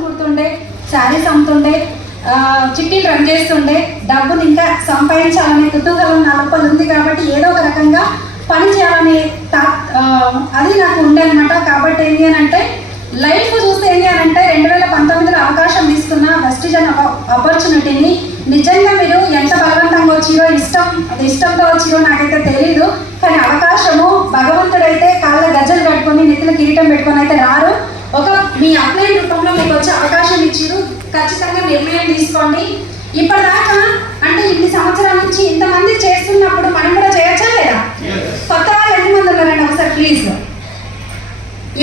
బ్లౌజులు కుడుతుండే, శారీస్ అమ్ముతుండే, చిట్టీలు రన్ చేస్తుండే, డబ్బులు ఇంకా సంపాదించాలనే కుతూహలం నా లోపల ఉంది కాబట్టి ఏదో ఒక రకంగా పని చేయాలనే అది నాకు ఉండే అనమాట. కాబట్టి ఏంటి అని అంటే లైఫ్ చూస్తే ఏంటి అని అంటే 2019లో అవకాశం తీసుకున్న వెస్టిజ్ అనే ఆపర్చునిటీని నిజంగా మీరు ఎంత బలవంతంగా వచ్చిరో ఇష్టంతో వచ్చిరో నాకైతే తెలీదు. కానీ అవకాశము భగవంతుడైతే కాళ్ళ గజ్జలు కట్టుకొని నెత్తిలో కిరీటం పెట్టుకొని అయితే రారు. మీ అప్లై రూపంలో మీకు వచ్చే అవకాశం ఇచ్చిరు. ఖచ్చితంగా నిర్ణయం తీసుకోండి. ఇప్పటిదాకా అంటే ఇన్ని సంవత్సరాల నుంచి ఇంతమంది చేస్తున్నప్పుడు మనం కూడా చేయొచ్చా లేదా? కొత్త వాళ్ళు ఎంతమంది ఉన్నారండి ఒకసారి ప్లీజ్.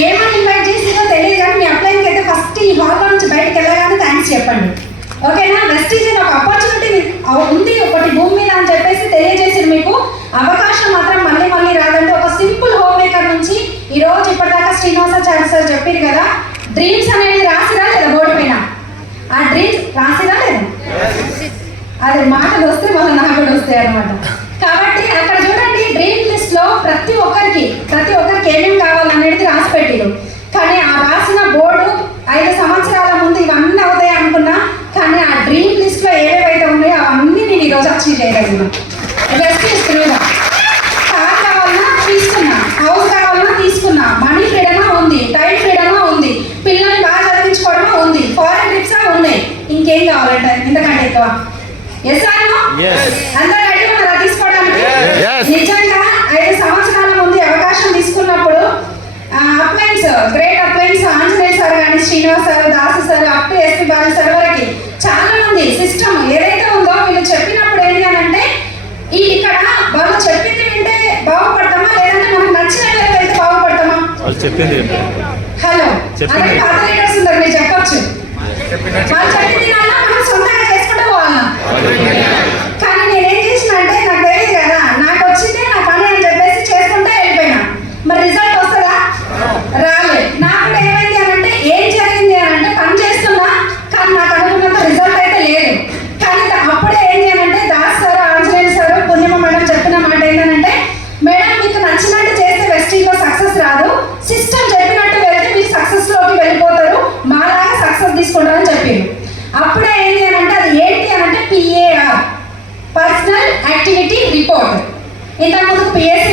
ఏమని ఇన్వైట్ చేసిందో తెలియదు కానీ మీ అప్లైకి అయితే ఫస్ట్ ఈ హాల్లో నుంచి బయటకు వెళ్ళగానే థ్యాంక్స్ చెప్పండి. ఓకేనా? వెస్టిజ్ ఒక ఆపర్చునిటీ ఉంది ఒకటి భూమి మీద అని చెప్పేసి తెలియజేసింది మీకు. అవకాశం మాత్రం మళ్ళీ మళ్ళీ రాదంటే ఒక సింపుల్ హోమ్ మేకర్ నుంచి ఈరోజు ఇప్పటిదాకా శ్రీనివాసాచార్య సార్ చెప్పారు కదా, డ్రీమ్స్ అనేది రాసిరా లేదా బోర్డు పైన? ఆ డ్రీమ్స్ రాసిరా లేదా? అది మాటలు వస్తే మళ్ళీ నాకు కూడా వస్తాయి అనమాట. కాబట్టి అక్కడ చూడండి డ్రీమ్ లిస్ట్ లో ప్రతి ఒక్కరికి ఏమేమి కావాలనేది రాసి పెట్టిరు. కానీ ఆ రాసిన బోర్డు 5 సంవత్సరాల ముందు ఇవన్నీ అవుతాయి అనుకున్నా, కానీ ఆ డ్రీమ్ లిస్ట్ లో ఏవేవైతే ఉన్నాయో అవన్నీ నేను ఈరోజు అచీవ్ చేయగలిగినా. వెస్టిజ్ త్రూగా కార్ కావాలన్నా తీసుకున్నా, హౌస్ కావాలన్నా తీసుకున్నా, మనీ ఫ్రీడమా ఉంది, టైం ఫ్రీడమా ఉంది, పిల్లల్ని బాగా చదివించుకోవడమా ఉంది, ఫారెన్ ట్రిప్సా ఉన్నాయి. ఇంకేం కావాలంటే ఇంతకంటే ఎక్కువ? అందరూ రెడీ ఉన్నారా తీసుకోవడానికి? నిజంగా 5 సంవత్సరాల ముందు అవకాశం తీసుకున్నప్పుడు అప్లైన్స్, గ్రేట్ అప్లైన్స్ ఆంజనేయ సార్ కానీ, Srinivas sir, Dasu sir, up SP Bali sir వరకు చాలా మంది సిస్టమ్ ఏదైతే ఉందో వీళ్ళు చెప్పినప్పుడు ఏంటి అని అంటే ఇక్కడ వాళ్ళు చెప్పింది వింటే బాగుపడతామా లేదంటే మనకు నచ్చిన వెళ్తే బాగుపడతామా? హలో, అదే పాత లీడర్స్ ఉన్నారు మీరు చెప్పొచ్చు. వాళ్ళు చెప్పింది మనం సొంతంగా చేసుకుంటూ పోవాలన్నా. కానీ నేనేం చేసిన అంటే నాకు తెలియదు కదా, నాకు వచ్చిందే నా పని అని చెప్పేసి చేసుకుంటే వెళ్ళిపోయినా. మరి రిజల్ట్ వస్తుందా? రాలేదు. నాకు కూడా ఏమైంది అని అంటే ఏం జరిగింది అని అంటే పని చేస్తున్నా కానీ నాకు అనుకున్నంత రిజల్ట్ అయితే లేదు. కానీ అప్పుడే ఏంటి అని అంటే దాస్ సార్, ఆంజనేయ సార్, పూర్ణిమ మేడం చెప్పిన మాట ఏంటంటే మేడం మీకు నచ్చినట్టు చేస్తే వెస్టిజ్లో సక్సెస్ రాదు, సిస్టమ్ చెప్పినట్టు వెళ్తే మీరు సక్సెస్లోకి వెళ్ళిపోతారు, మాలాగా సక్సెస్ తీసుకుంటారని చెప్పారు. అప్పుడే ఏంటి అని అంటే అది ఏంటి అని అంటే PAR, పర్సనల్ యాక్టివిటీ రిపోర్ట్. ఇంతకుముందు PSC